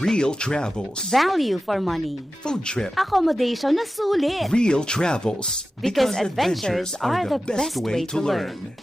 Real Travels. Value for money. Food trip. Accommodation na sulit. Real Travels. Because adventures are the best way to learn.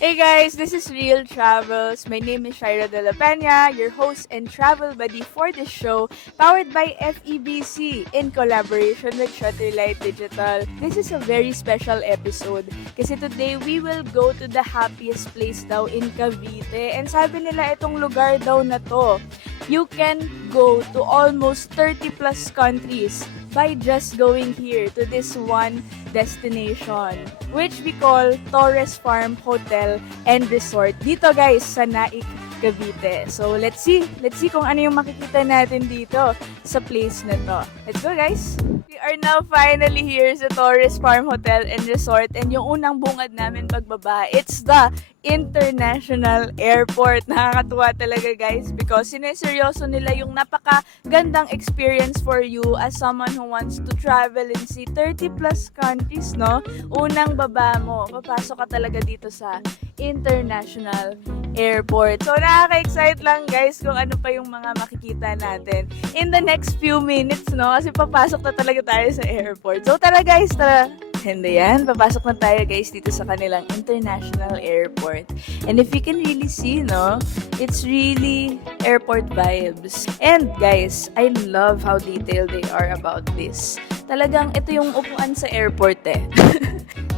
Hey guys, this is Real Travels. My name is Shaira De La Peña, your host and travel buddy for this show, powered by FEBC in collaboration with Shutterlight Digital. This is a very special episode kasi today we will go to the happiest place daw in Cavite. And sabi nila itong lugar daw na to, you can go to almost 30 plus countries by just going here to this one destination which we call Torres Farm Hotel and Resort. Dito guys sa Naik Cavite. So let's see, let's see kung ano yung makikita natin dito sa place na to. Let's go guys! We are now finally here sa Torres Farm Hotel and Resort and yung unang bungad namin pagbaba, it's the International Airport. Nakakatuwa talaga guys because sineseryoso nila yung napaka-gandang experience for you as someone who wants to travel and see 30 plus countries, no? Unang baba mo, papasok ka talaga dito sa International Airport. So nakaka-excite lang guys kung ano pa yung mga makikita natin in the next few minutes, no? Kasi papasok na talaga tayo sa airport. So tara guys, tara! Hindi yan. Papasok na tayo guys dito sa kanilang international airport. And if you can really see, no, it's really airport vibes. And guys, I love how detailed they are about this. Talagang ito yung upuan sa airport eh.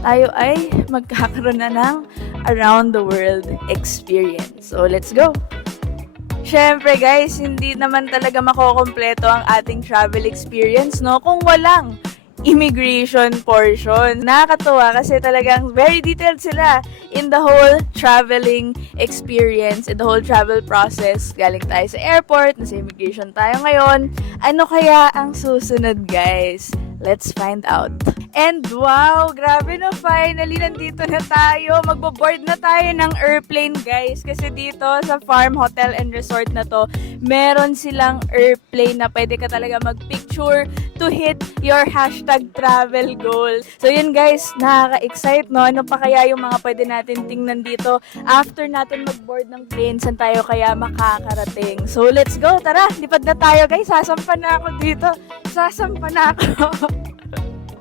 tayo ay magkakaroon na ng around the world experience. So let's go! Siyempre guys, hindi naman talaga makokompleto ang ating travel experience, no? Kung walang immigration portion. Nakakatuwa kasi talagang very detailed sila in the whole traveling experience, in the whole travel process. Galing tayo sa airport, nasa immigration tayo ngayon. Ano kaya ang susunod guys? Let's find out. And wow, grabe na finally nandito na tayo. Magbo-board na tayo ng airplane guys. Kasi dito sa Farm Hotel and Resort na to, meron silang airplane na pwede ka talaga mag-picture to hit your hashtag travel goal. So yun guys, nakaka-excite no? Ano pa kaya yung mga pwede natin tingnan dito after natin mag-board ng plane? Saan tayo kaya makakarating? So let's go, tara! Lipad na tayo guys, sasampa na ako dito. Sasampa na ako.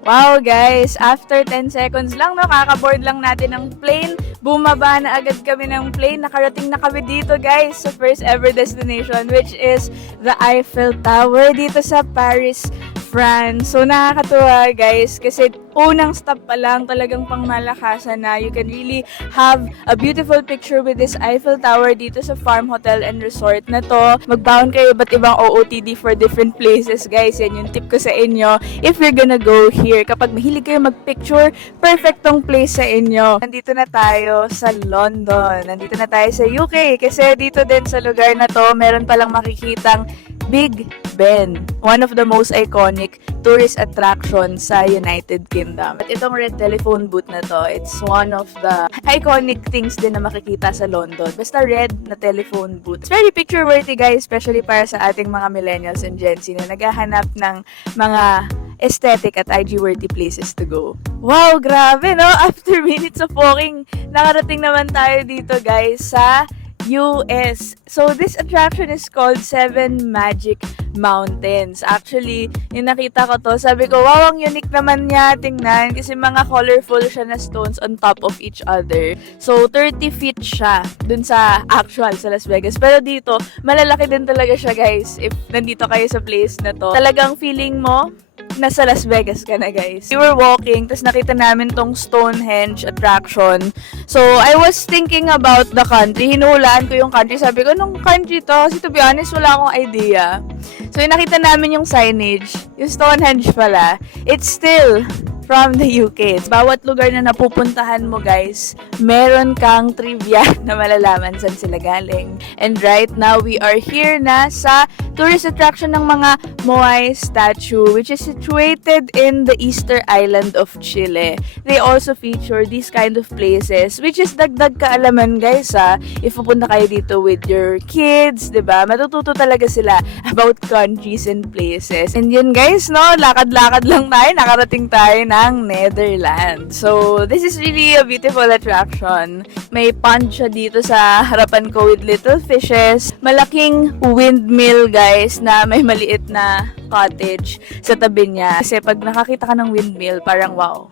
Wow guys, after 10 seconds lang no, kaka-board lang natin ng plane. Bumaba na agad kami ng plane. Nakarating na kami dito guys sa first ever destination which is the Eiffel Tower dito sa Paris, France. So nakakatuwa guys kasi unang stop pa lang talagang pangmalakasan na you can really have a beautiful picture with this Eiffel Tower dito sa Farm Hotel and Resort na to. Magbaon kayo iba't ibang OOTD for different places guys. Yan yung tip ko sa inyo if you're gonna go here. Kapag mahilig kayo mag-picture, perfectong place sa inyo. Nandito na tayo sa London. Nandito na tayo sa UK kasi dito din sa lugar na to meron palang makikitang Big Ben, one of the most iconic tourist attractions sa United Kingdom. At itong red telephone booth na to, it's one of the iconic things din na makikita sa London. Basta red na telephone booth. It's very picture-worthy guys, especially para sa ating mga millennials and Gen Z na naghahanap ng mga aesthetic at IG-worthy places to go. Wow, grabe no? After minutes of walking, nakarating naman tayo dito guys sa US. So, this attraction is called Seven Magic Mountains. Actually, yung nakita ko to, sabi ko, wow, ang unique naman niya, tingnan. Kasi mga colorful siya na stones on top of each other. So, 30 feet siya dun sa actual sa Las Vegas. Pero dito, malalaki din talaga siya, guys. If nandito kayo sa place na to. Talagang feeling mo, nasa Las Vegas ka na guys. We were walking, tapos nakita namin tong Stonehenge attraction. So, I was thinking about the country. Hinuhulaan ko yung country. Sabi ko, nung country to? Kasi to be honest, wala akong idea. So, yung nakita namin yung signage, yung Stonehenge pala, it's still from the UK. Bawat lugar na napupuntahan mo guys, meron kang trivia na malalaman saan sila galing. And right now, we are here na sa tourist attraction ng mga Moai statue which is situated in the Easter Island of Chile. They also feature these kind of places which is dagdag kaalaman guys ha. If pupunta kayo dito with your kids, 'di ba? Matututo talaga sila about countries and places. And yun guys, no, lakad-lakad lang tayo, nakarating tayo ng Netherlands. So, this is really a beautiful attraction. May pond siya dito sa harapan ko with little fishes. Malaking windmill guys na may maliit na cottage sa tabi niya. Kasi pag nakakita ka ng windmill, parang wow,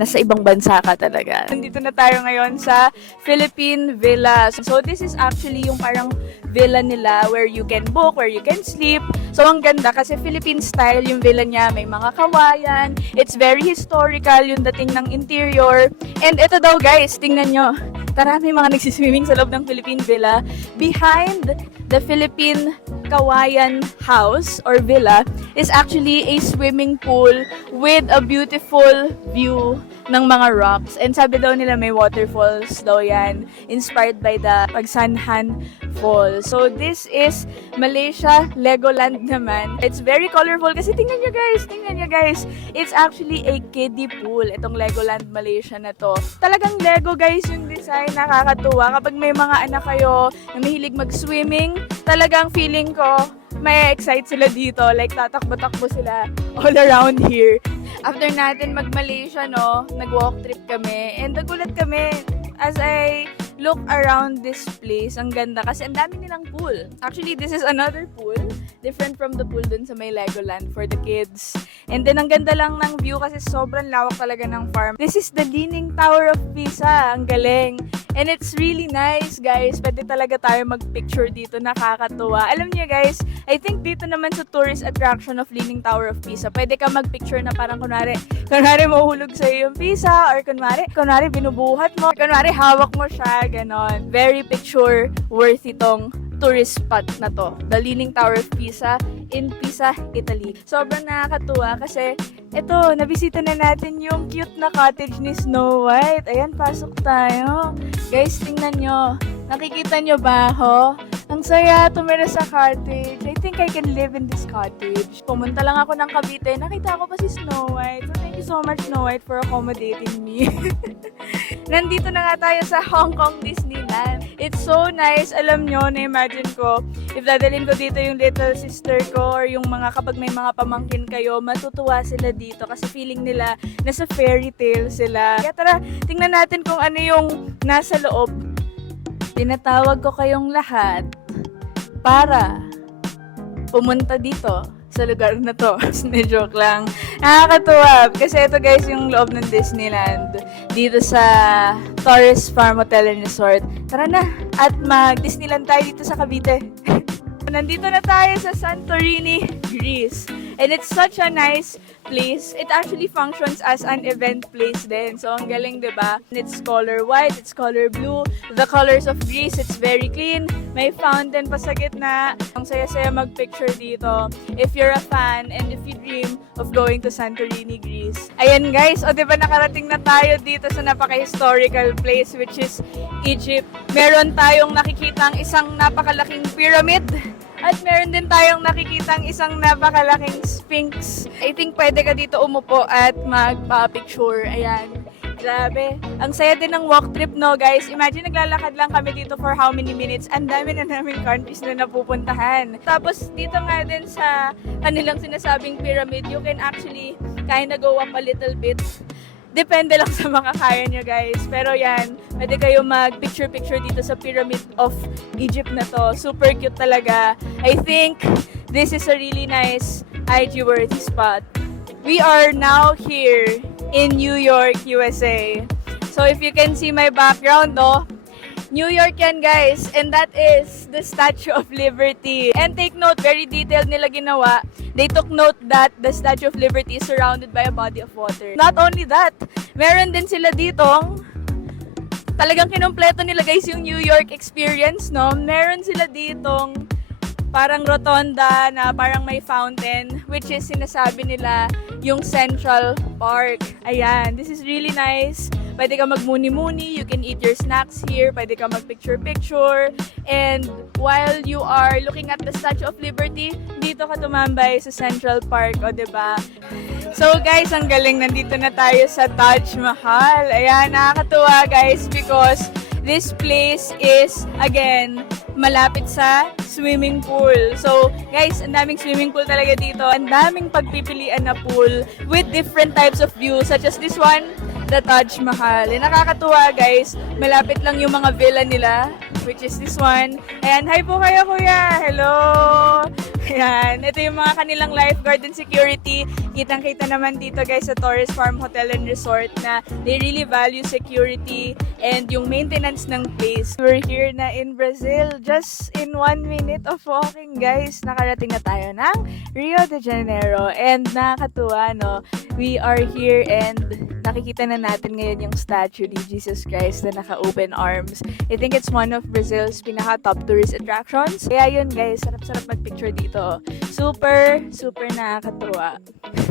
nasa ibang bansa ka talaga. Nandito na tayo ngayon sa Philippine Villa. So this is actually yung parang villa nila where you can book, where you can sleep. So ang ganda kasi Philippine style yung villa niya. May mga kawayan. It's very historical yung dating ng interior. And ito daw guys, tingnan nyo. Tara, may mga nagsiswimming sa loob ng Philippine Villa. Behind the Philippine Kawayan House or Villa is actually a swimming pool with a beautiful view ng mga rocks. And sabi daw nila may waterfalls daw yan, inspired by the Pagsanhan Fall. So this is Malaysia Legoland naman. It's very colorful kasi tingnan nyo guys, tingnan nyo guys. It's actually a kiddie pool, itong Legoland Malaysia na to. Talagang Lego guys yung design, nakakatuwa. Kapag may mga anak kayo na mahilig mag-swimming, talagang feeling ko may excite sila dito. Like, tatakbo-takbo sila all around here. After natin mag-Malaysia, no, nag-walk trip kami. And nagulat kami as I look around this place. Ang ganda kasi ang dami nilang pool. Actually, this is another pool. Different from the pool dun sa may Legoland for the kids. And then, ang ganda lang ng view kasi sobrang lawak talaga ng farm. This is the Leaning Tower of Pisa. Ang galing. And it's really nice, guys. Pwede talaga tayo mag-picture dito. Nakakatuwa. Alam niyo, guys, I think dito naman sa tourist attraction of Leaning Tower of Pisa, pwede ka mag-picture na parang kunwari, kunwari mahuhulog sa yung Pisa, or kunwari, kunwari binubuhat mo, kunwari hawak mo siya, ganon. Very picture worth itong tourist spot na to. The Leaning Tower of Pisa in Pisa, Italy. Sobrang nakakatuwa kasi ito, nabisita na natin yung cute na cottage ni Snow White. Ayan, pasok tayo. Guys, tingnan nyo. Nakikita nyo ba, ho? Ang saya tumira sa cottage. Think I can live in this cottage. Pumunta lang ako ng Cavite. Nakita ko pa si Snow White. So, thank you so much, Snow White, for accommodating me. Nandito na nga tayo sa Hong Kong Disneyland. It's so nice. Alam nyo, na-imagine ko, if dadalhin ko dito yung little sister ko or yung mga kapag may mga pamangkin kayo, matutuwa sila dito kasi feeling nila nasa fairy tale sila. Kaya tara, tingnan natin kung ano yung nasa loob. Tinatawag ko kayong lahat para pumunta dito sa lugar na to. Joke lang. Nakakatuwa. Kasi ito guys yung loob ng Disneyland. Dito sa Torres Farm Hotel and Resort. Tara na. At mag-Disneyland tayo dito sa Cavite. Nandito na tayo sa Santorini, Greece. And it's such a nice place. It actually functions as an event place din. So, ang galing, di ba? It's color white, it's color blue. The colors of Greece, it's very clean. May fountain pa sa gitna. Ang saya-saya mag-picture dito. If you're a fan and if you dream of going to Santorini, Greece. Ayan guys, o di ba nakarating na tayo dito sa napaka-historical place which is Egypt. Meron tayong nakikitang isang napakalaking pyramid. At meron din tayong nakikitang isang napakalaking sphinx. I think pwede ka dito umupo at magpa-picture. Ayan. Grabe. Ang saya din ng walk trip, no, guys? Imagine, naglalakad lang kami dito for how many minutes? Ang dami na namin countries na napupuntahan. Tapos, dito nga din sa kanilang sinasabing pyramid, you can actually kind of go up a little bit. Depende lang sa makakaya nyo, guys. Pero yan, pwede kayo mag-picture-picture dito sa Pyramid of Egypt na to. Super cute talaga. I think this is a really nice IG-worthy spot. We are now here in New York, USA. So if you can see my background, no, New York yan guys, and that is the Statue of Liberty. And take note, very detailed nila ginawa. They took note that the Statue of Liberty is surrounded by a body of water. Not only that, meron din sila ditong talagang kinumpleto nila guys yung New York experience, no? Meron sila ditong parang rotonda na parang may fountain which is sinasabi nila yung Central Park. Ayan, this is really nice. Pwede ka magmuni-muni, you can eat your snacks here, pwede ka magpicture-picture. And while you are looking at the Statue of Liberty, dito ka tumambay sa Central Park, o ba? So guys, ang galing nandito na tayo sa Taj Mahal. Ayan, nakakatuwa guys because this place is again malapit sa swimming pool. So, guys, ang daming swimming pool talaga dito. Ang daming pagpipilian na pool with different types of views such as this one, the Taj Mahal. Eh, nakakatuwa, guys. Malapit lang yung mga villa nila, which is this one. Ayan, hi po kayo, kuya. Hello! Ayan, ito yung mga kanilang lifeguard and security. Kitang-kita naman dito, guys, sa Torres Farm Hotel and Resort na they really value security and yung maintenance ng place. We're here na in Brazil. Just in one minute of walking, guys, nakarating na tayo ng Rio de Janeiro. And nakakatuwa, no? We are here and nakikita na natin ngayon yung statue ni Jesus Christ na naka-open arms. I think it's one of Brazil's pinaka-top tourist attractions. Kaya yun, guys, sarap-sarap mag-picture dito. Super, super nakakatuwa.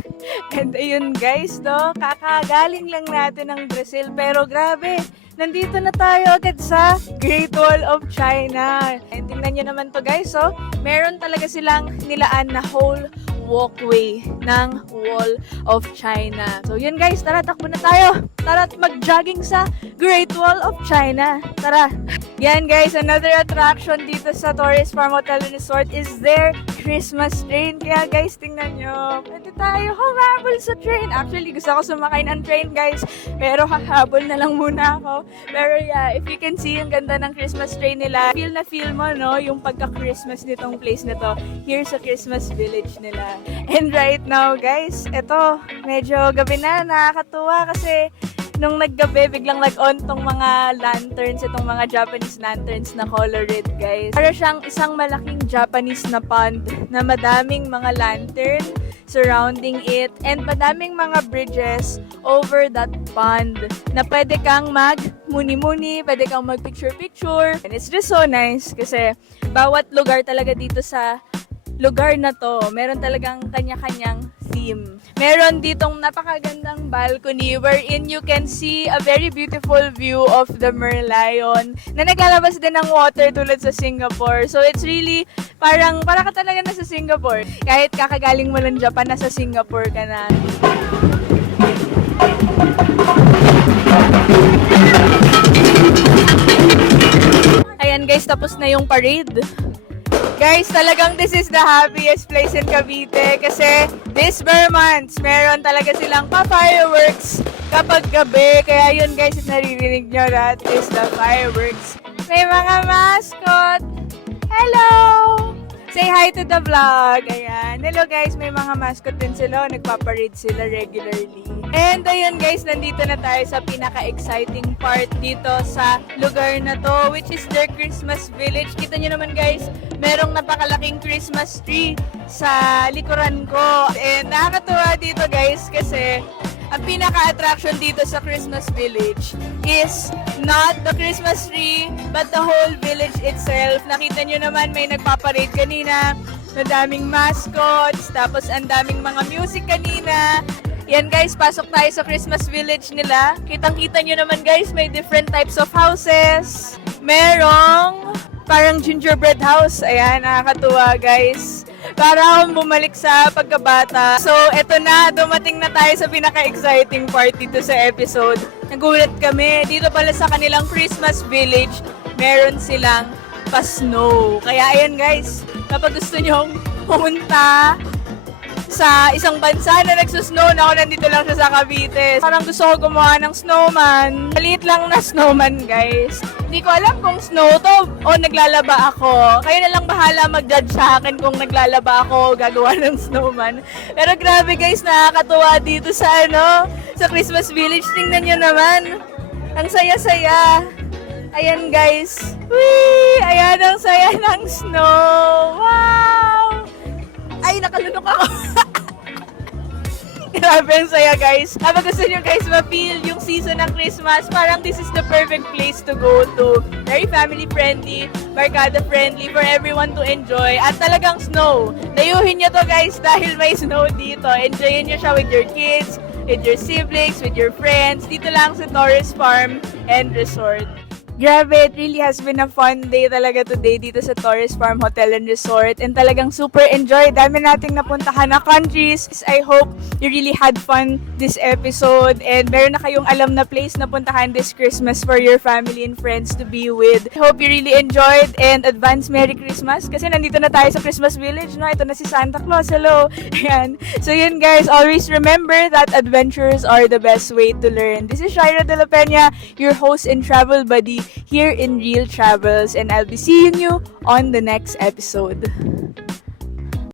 And ayun guys, no, kakagaling lang natin ng Brazil pero grabe, nandito na tayo agad sa Great Wall of China. And tingnan nyo naman to guys, oh, meron talaga silang nilaan na whole walkway ng Wall of China. So yun guys, tara takbo na tayo. Tara mag-jogging sa Great Wall of China. Tara. Yan guys, another attraction dito sa Torres Farm Hotel and Resort is their Christmas train. Kaya guys, tingnan nyo. Pwede tayo humabol sa train. Actually, gusto ko sumakay ng train guys. Pero hahabol na lang muna ako. Pero yeah, if you can see yung ganda ng Christmas train nila, feel na feel mo, no? Yung pagka-Christmas nitong place na to. Here sa Christmas village nila. And right now, guys, eto, medyo gabi na. Nakakatuwa kasi nung naggabi, biglang nag-on tong mga lanterns, itong mga Japanese lanterns na color red, guys. Para siyang isang malaking Japanese na pond na madaming mga lantern surrounding it and madaming mga bridges over that pond na pwede kang mag muni-muni, pwede kang mag-picture-picture. And it's just so nice kasi bawat lugar talaga dito sa lugar na to, meron talagang kanya-kanyang theme. Meron ditong napakagandang balcony wherein you can see a very beautiful view of the Merlion na naglalabas din ng water tulad sa Singapore. So it's really parang para ka talaga na sa Singapore. Kahit kakagaling mo lang Japan, nasa Singapore ka na. Ayan guys, tapos na yung parade. Guys, talagang this is the happiest place in Cavite kasi this bare months, meron talaga silang pa-fireworks kapag gabi. Kaya yun guys, if naririnig nyo, that is the fireworks. May mga mascot. Hello! Say hi to the vlog. Ayan. Hello guys, may mga mascot din sila. Nagpaparade sila regularly. And ayun guys, nandito na tayo sa pinaka-exciting part dito sa lugar na to, which is their Christmas village. Kita nyo naman guys, merong napakalaking Christmas tree sa likuran ko. And nakakatuwa dito guys kasi ang pinaka-attraction dito sa Christmas Village is not the Christmas tree, but the whole village itself. Nakita nyo naman, may nagpaparade kanina, madaming mascots, tapos ang daming mga music kanina. Yan guys, pasok tayo sa Christmas Village nila. Kitang-kita nyo naman guys, may different types of houses. Merong parang gingerbread house. Ayan, nakakatuwa guys. Para akong bumalik sa pagkabata. So, eto na, dumating na tayo sa pinaka-exciting part dito sa episode. Nagulat kami, dito pala sa kanilang Christmas village, meron silang pa-snow. Kaya ayan guys, kapag gusto nyong pumunta sa isang bansa na nagsusnow na ako nandito lang siya sa Cavite. Parang gusto ko gumawa ng snowman. Maliit lang na snowman, guys. Hindi ko alam kung snow to o naglalaba ako. Kayo na lang bahala mag-judge sa akin kung naglalaba ako o gagawa ng snowman. Pero grabe guys, nakakatuwa dito sa ano, sa Christmas Village. Tingnan nyo naman. Ang saya-saya. Ayan guys. Whee! Ayan ang saya ng snow. Wow! Ay, nakalunok ako. Grabe ang saya guys. Kapag gusto nyo guys ma-feel yung season ng Christmas, parang this is the perfect place to go to. Very family friendly, barkada friendly for everyone to enjoy. At talagang snow. Dayuhin nyo to guys dahil may snow dito. Enjoyin nyo siya with your kids, with your siblings, with your friends, dito lang sa Torres Farm and Resort. Grabe, it really has been a fun day talaga today dito sa Torres Farm Hotel and Resort and talagang super enjoy. Dami nating napuntahan na countries. I hope you really had fun this episode and meron na kayong alam na place na puntahan this Christmas for your family and friends to be with. I hope you really enjoyed and advance Merry Christmas kasi nandito na tayo sa Christmas Village, no? Ito na si Santa Claus. Hello! Ayan. So yun guys, always remember that adventures are the best way to learn. This is Shaira De La Peña, your host and travel buddy here in Real Travels and I'll be seeing you on the next episode.